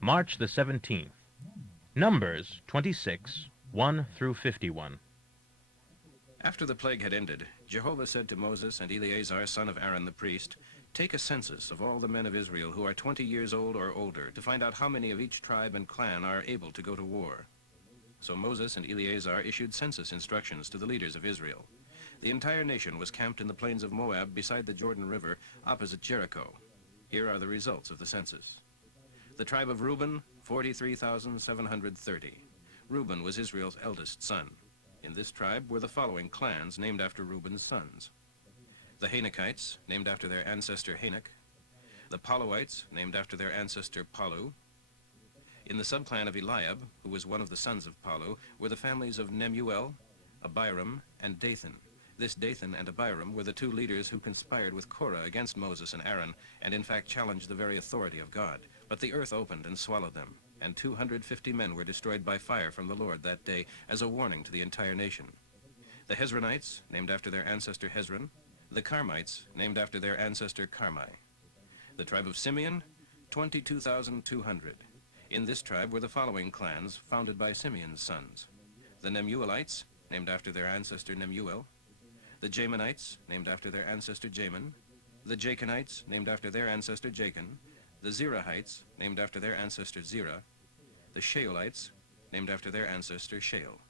March the 17th. Numbers 26, 1 through 51. After the plague had ended, Jehovah said to Moses and Eleazar, son of Aaron the priest, "Take a census of all the men of Israel who are 20 years old or older, to find out how many of each tribe and clan are able to go to war." So Moses and Eleazar issued census instructions to the leaders of Israel. The entire nation was camped in the plains of Moab beside the Jordan River, opposite Jericho. Here are the results of the census. The tribe of Reuben, 43,730. Reuben was Israel's eldest son. In this tribe were the following clans named after Reuben's sons: the Hanakites, named after their ancestor Hanok; the Paluites, named after their ancestor Palu. In the subclan of Eliab, who was one of the sons of Palu, were the families of Nemuel, Abiram, and Dathan. This Dathan and Abiram were the two leaders who conspired with Korah against Moses and Aaron, and in fact challenged the very authority of God. But the earth opened and swallowed them, and 250 men were destroyed by fire from the Lord that day as a warning to the entire nation. The Hezronites, named after their ancestor Hezron; the Carmites, named after their ancestor Carmi. The tribe of Simeon, 22,200. In this tribe were the following clans founded by Simeon's sons: the Nemuelites, named after their ancestor Nemuel; the Jamanites, named after their ancestor Jamin; the Jachanites, named after their ancestor Jachin; the Zerahites, named after their ancestor Zerah; the Shaolites, named after their ancestor Shaol.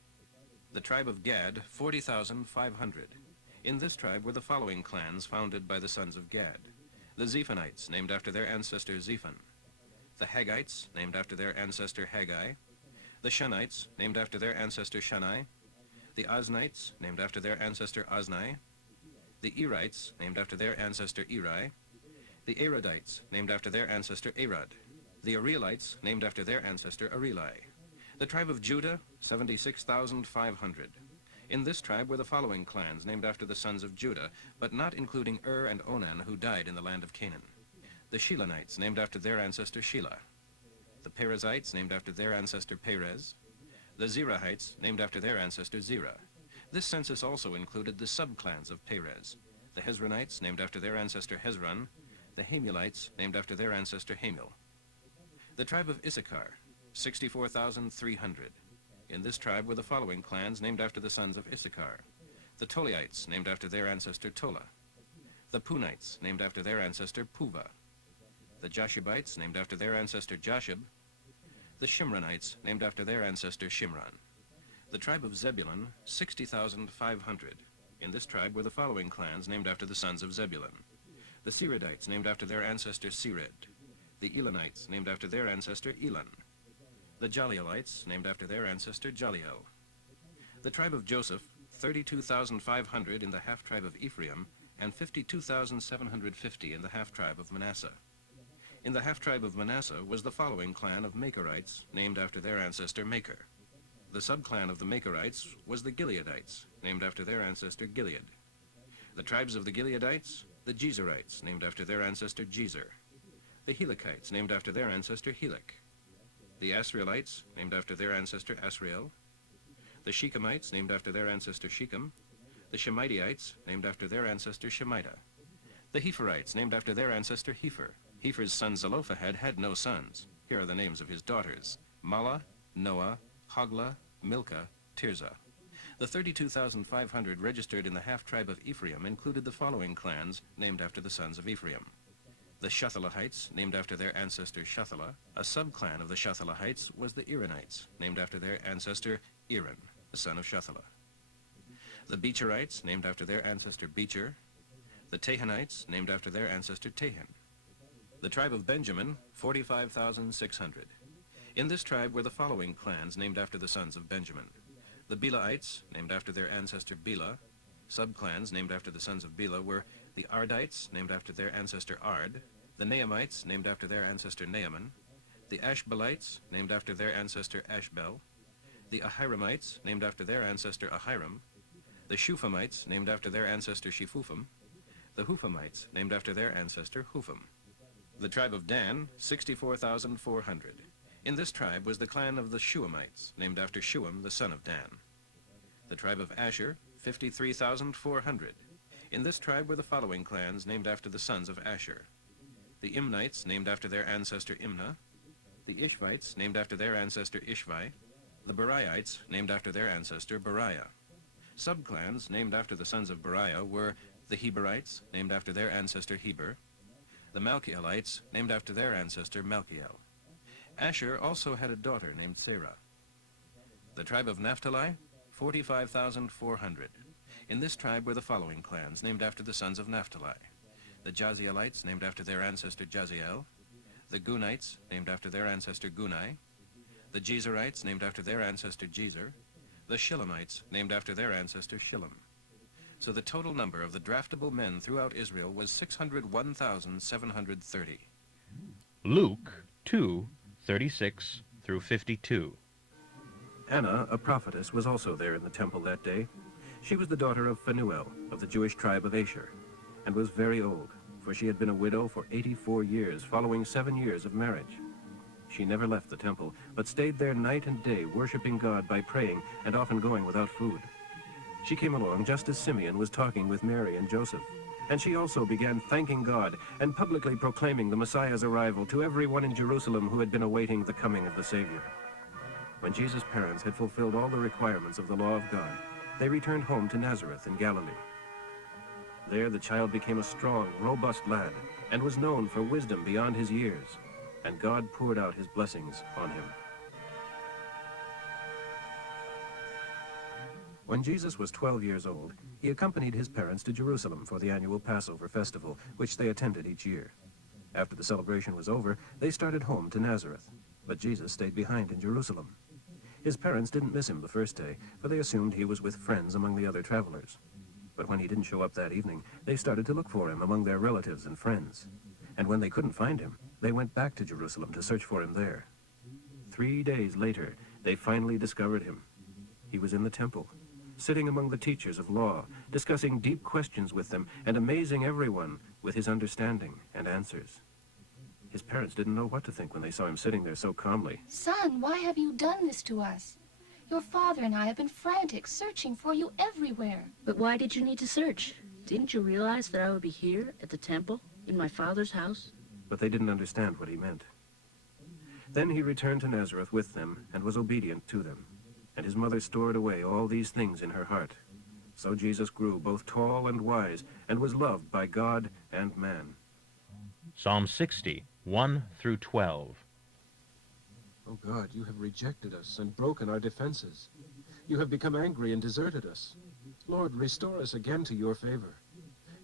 The tribe of Gad, 40,500. In this tribe were the following clans founded by the sons of Gad: the Zephonites, named after their ancestor Zephan; the Haggites, named after their ancestor Haggai; the Shunites, named after their ancestor Shunai; the Oznites, named after their ancestor Ozni; the Erites, named after their ancestor Eri; the Arodites, named after their ancestor Arod; the Arielites, named after their ancestor Areli. The tribe of Judah, 76,500. In this tribe were the following clans named after the sons of Judah, but not including and Onan, who died in the land of Canaan: the Shilonites, named after their ancestor Shelah; the Perizzites, named after their ancestor Perez; the Zerahites, named after their ancestor Zerah. This census also included the subclans of Perez: the Hezronites, named after their ancestor Hezron; the Hamulites, named after their ancestor Hamul. The tribe of Issachar, 64,300. In this tribe were the following clans named after the sons of Issachar: the Toliites, named after their ancestor Tola; the Punites, named after their ancestor Puva; the Jashubites, named after their ancestor Jashub; the Shimronites, named after their ancestor Shimron. The tribe of Zebulun, 60,500. In this tribe were the following clans named after the sons of Zebulun: the Seredites, named after their ancestor Sered; the Elonites, named after their ancestor Elon; the Jalielites, named after their ancestor Jaliel. The tribe of Joseph, 32,500 in the half-tribe of Ephraim, and 52,750 in the half-tribe of Manasseh. In the half-tribe of Manasseh was the following clan of Makerites, named after their ancestor Maker. The subclan of the Makerites was the Gileadites, named after their ancestor Gilead. The tribes of the Gileadites: the Jezerites, named after their ancestor Jezer; the Helekites, named after their ancestor Helek; the Asrielites, named after their ancestor Asriel; the Shechemites, named after their ancestor Shechem; the Shemidaites, named after their ancestor Shemida; the Hepherites, named after their ancestor Hepher. Hepher's son Zelophehad had no sons. Here are the names of his daughters: Mala, Noah, Hoglah, Milcah, Tirzah. The 32,500 registered in the half-tribe of Ephraim included the following clans named after the sons of Ephraim: the Shuthalahites, named after their ancestor Shuthalah. A subclan of the Shuthalahites was the Iranites, named after their ancestor Iran, the son of Shuthalah. The Beecherites, named after their ancestor Beecher; the Tahanites, named after their ancestor Tahan. The tribe of Benjamin, 45,600. In this tribe were the following clans named after the sons of Benjamin: the Belaites, named after their ancestor Bela. Subclans named after the sons of Bela were the Ardites, named after their ancestor Ard; the Naamites, named after their ancestor Naaman; the Ashbelites, named after their ancestor Ashbel; the Ahiramites, named after their ancestor Ahiram; the Shuphamites, named after their ancestor Shephufim; the Huphamites, named after their ancestor Hupham. The tribe of Dan, 64,400. In this tribe was the clan of the Shuamites, named after Shuam, the son of Dan. The tribe of Asher, 53,400. In this tribe were the following clans named after the sons of Asher: the Imnites, named after their ancestor Imnah; the Ishvites, named after their ancestor Ishvi, the Beriites, named after their ancestor Beriah. Subclans named after the sons of Beriah were the Heberites, named after their ancestor Heber, the Malchielites, named after their ancestor Malchiel. Asher also had a daughter named Sarah. The tribe of Naphtali, 45,400. In this tribe were the following clans, named after the sons of Naphtali: the Jazielites, named after their ancestor Jaziel, the Gunites, named after their ancestor Gunai, the Jezerites, named after their ancestor Jezer, the Shillemites, named after their ancestor Shillem. So the total number of the draftable men throughout Israel was 601,730. Luke 2:36 through 52. Anna, a prophetess, was also there in the temple that day. She was the daughter of Phanuel, of the Jewish tribe of Asher, and was very old, for she had been a widow for 84 years, following 7 years of marriage. She never left the temple, but stayed there night and day, worshiping God by praying and often going without food. She came along just as Simeon was talking with Mary and Joseph, and she also began thanking God and publicly proclaiming the Messiah's arrival to everyone in Jerusalem who had been awaiting the coming of the Savior. When Jesus' parents had fulfilled all the requirements of the law of God, they returned home to Nazareth in Galilee. There the child became a strong, robust lad and was known for wisdom beyond his years, and God poured out his blessings on him. When Jesus was 12 years old, he accompanied his parents to Jerusalem for the annual Passover festival, which they attended each year. After the celebration was over, they started home to Nazareth, but Jesus stayed behind in Jerusalem. His parents didn't miss him the first day, for they assumed he was with friends among the other travelers. But when he didn't show up that evening, they started to look for him among their relatives and friends. And when they couldn't find him, they went back to Jerusalem to search for him there. 3 days later, they finally discovered him. He was in the temple, sitting among the teachers of law, discussing deep questions with them and amazing everyone with his understanding and answers. His parents didn't know what to think when they saw him sitting there so calmly. Son, why have you done this to us? Your father and I have been frantic, searching for you everywhere. But why did you need to search? Didn't you realize that I would be here at the temple, in my father's house? But they didn't understand what he meant. Then he returned to Nazareth with them and was obedient to them. And his mother stored away all these things in her heart. So Jesus grew both tall and wise, and was loved by God and man. Psalm 60:1 through 12. O God, you have rejected us and broken our defenses. You have become angry and deserted us. Lord, restore us again to your favor.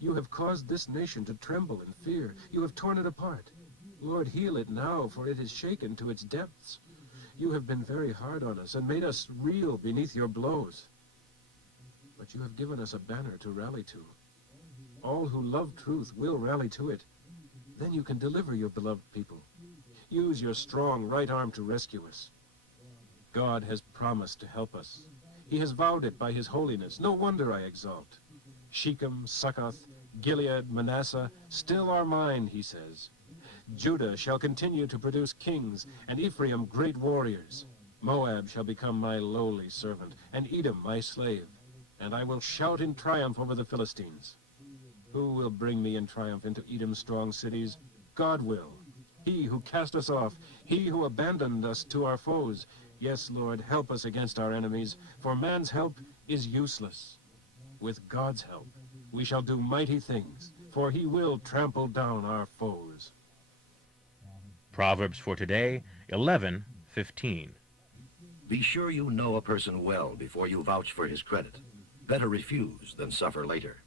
You have caused this nation to tremble in fear. You have torn it apart. Lord, heal it now, for it is shaken to its depths. You have been very hard on us and made us reel beneath your blows. But you have given us a banner to rally to. All who love truth will rally to it. Then you can deliver your beloved people. Use your strong right arm to rescue us. God has promised to help us. He has vowed it by his holiness. No wonder I exalt. Shechem, Succoth, Gilead, Manasseh, still are mine, he says. Judah shall continue to produce kings, and Ephraim great warriors. Moab shall become my lowly servant, and Edom my slave. And I will shout in triumph over the Philistines. Who will bring me in triumph into Edom's strong cities? God will. He who cast us off, he who abandoned us to our foes. Yes, Lord, help us against our enemies, for man's help is useless. With God's help, we shall do mighty things, for he will trample down our foes. Proverbs for today, 11:15. Be sure you know a person well before you vouch for his credit. Better refuse than suffer later.